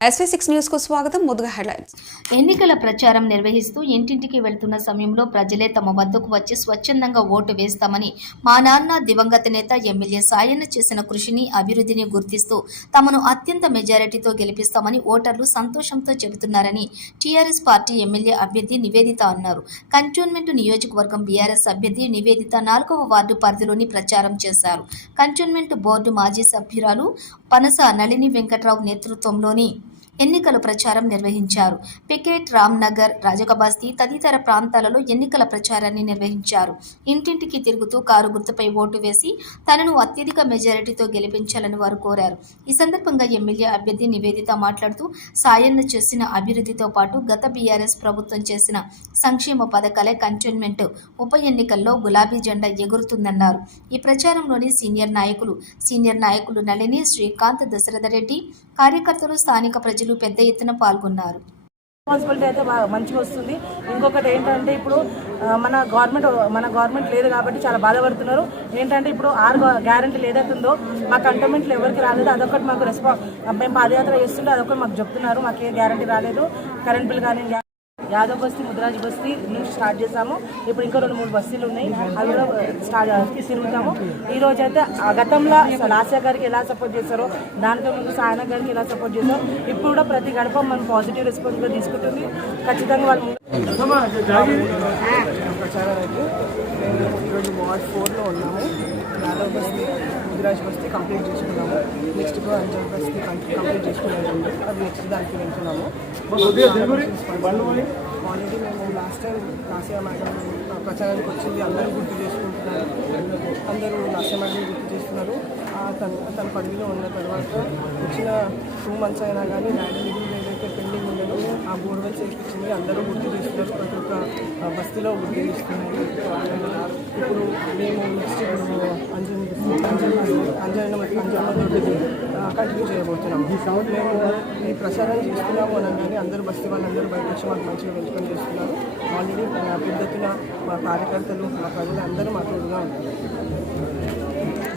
SV6 news కు స్వాగతం. ముందుగా హెడ్లైన్స్. ఎన్నికల ప్రచారం నిర్వహిస్తూ ఇంటింటికి వెళ్తున్న సమయంలో ప్రజలే తమ వద్దకు వచ్చి స్వచ్ఛందంగా ఓటు వేస్తామని మా నాన్న దివంగత నేత ఎమ్మెల్యే సాయన్న చేసిన కృషిని అభివృద్ధిని గుర్తిస్తూ తమను అత్యంత మెజారిటీతో గెలిపిస్తామని ఓటర్లు సంతోషంతో చెబుతున్నారని టీఆర్ఎస్ పార్టీ ఎమ్మెల్యే అభ్యర్థి నివేదిత అన్నారు. కంటోన్మెంట్ నియోజకవర్గం బీఆర్ఎస్ అభ్యర్థి నివేదిత 4వ వార్డు పరిధిలోని ప్రచారం చేశారు. కంటోన్మెంట్ బోర్డు మాజీ సభ్యురాలు పనస నళిని వెంకట్రావు నేతృత్వంలోని ఎన్నికల ప్రచారం నిర్వహించారు. పికెట్, రామ్నగర్, రాజకబస్తీ తదితర ప్రాంతాలలో ఎన్నికల ప్రచారాన్ని నిర్వహించారు. ఇంటింటికి తిరుగుతూ కారు గుర్తుపై ఓటు వేసి తనను అత్యధిక మెజారిటీతో గెలిపించాలని వారు కోరారు. ఈ సందర్భంగా ఎమ్మెల్యే అభ్యర్థి నివేదిత మాట్లాడుతూ సాయన్న చేసిన అభివృద్ధితో పాటు గత బీఆర్ఎస్ ప్రభుత్వం చేసిన సంక్షేమ పథకాలే కంటోన్మెంట్ ఉప ఎన్నికల్లో గులాబీ జెండా ఎగురుతుందన్నారు. ఈ ప్రచారంలోని సీనియర్ నాయకులు నళిని, శ్రీకాంత్, దశరథరెడ్డి, కార్యకర్తలు, స్థానిక ప్రజలు పెద్ద ఎత్తున పాల్గొన్నారు. రెస్పాన్సిబిలిటీ అయితే మంచిగా వస్తుంది. ఇంకొకటి ఏంటంటే ఇప్పుడు మన గవర్నమెంట్ లేదు కాబట్టి చాలా బాధపడుతున్నారు. ఏంటంటే ఇప్పుడు 6 గ్యారెంటీలు ఏదైతే ఉందో మా కంటోన్మెంట్లో ఎవరికి రాలేదు. అదొకటి మాకు మేము పాదయాత్ర చేస్తుంటే అదొకటి మాకు చెప్తున్నారు. మాకు ఏ గ్యారెంటీ రాలేదు. కరెంట్ బిల్ కానీ యాదవ్ బస్తీ, ముద్రాజ్ బస్తీ నుంచి స్టార్ట్ చేసాము. ఇప్పుడు ఇంకా 2-3 బస్తీలు ఉన్నాయి. అవి కూడా తిరుగుతాము. ఈరోజు అయితే గతంలో లాస్యా గారికి ఎలా సపోర్ట్ చేస్తారో దానితో ముందు సాయన గారికి ఎలా సపోర్ట్ చేస్తారో ఇప్పుడు కూడా ప్రతి గడప మనం పాజిటివ్ రెస్పాన్స్గా తీసుకుంటుంది. ఖచ్చితంగా వాళ్ళు ప్రచారానికి ఈరోజు వార్డ్ 4లో ఉన్నాము. యాదవ్ బస్తీ, ముద్రాజ్ బస్తీ కంప్లీట్ చేసుకున్నాము. నెక్స్ట్ అంజల్ బస్తీ కంప్లీట్ చేసుకున్నాము. అది నెక్స్ట్ దానికి వెళ్తున్నాము. ఆల్రెడీ మేము లాస్ట్ టైం లాస్యా మేడం ప్రచారానికి వచ్చింది. అందరూ గుర్తు చేసుకుంటున్నారు. అందరూ లాస్యా మేడం గుర్తు చేస్తున్నారు. తన పదవిలో ఉన్న తర్వాత వచ్చిన 2 months అయినా కానీ ల్యాండ్ నిధులు ఏదైతే పెండింగ్ ఉండదో ఆ బోర్వెల్స్ వేయించింది. అందరూ గుర్తు చేస్తున్నారు. ప్రతి ఒక్క బస్తీలో గుర్తు చేస్తున్నారు. ఇప్పుడు మేము నెక్స్ట్ అంజనమతోటి కంటిన్యూ చేయబోతున్నాము. మేము ఈ ప్రచారం చేస్తున్నాము అనగానే అందరూ బస్తీ వాళ్ళందరూ బయట వచ్చి మాకు మంచిగా వెల్కమ్ చేస్తున్నారు. ఆల్రెడీ పెద్ద ఎత్తున మా కార్యకర్తలు, మా ప్రజలు అందరూ మా తోడుగా ఉన్నారు.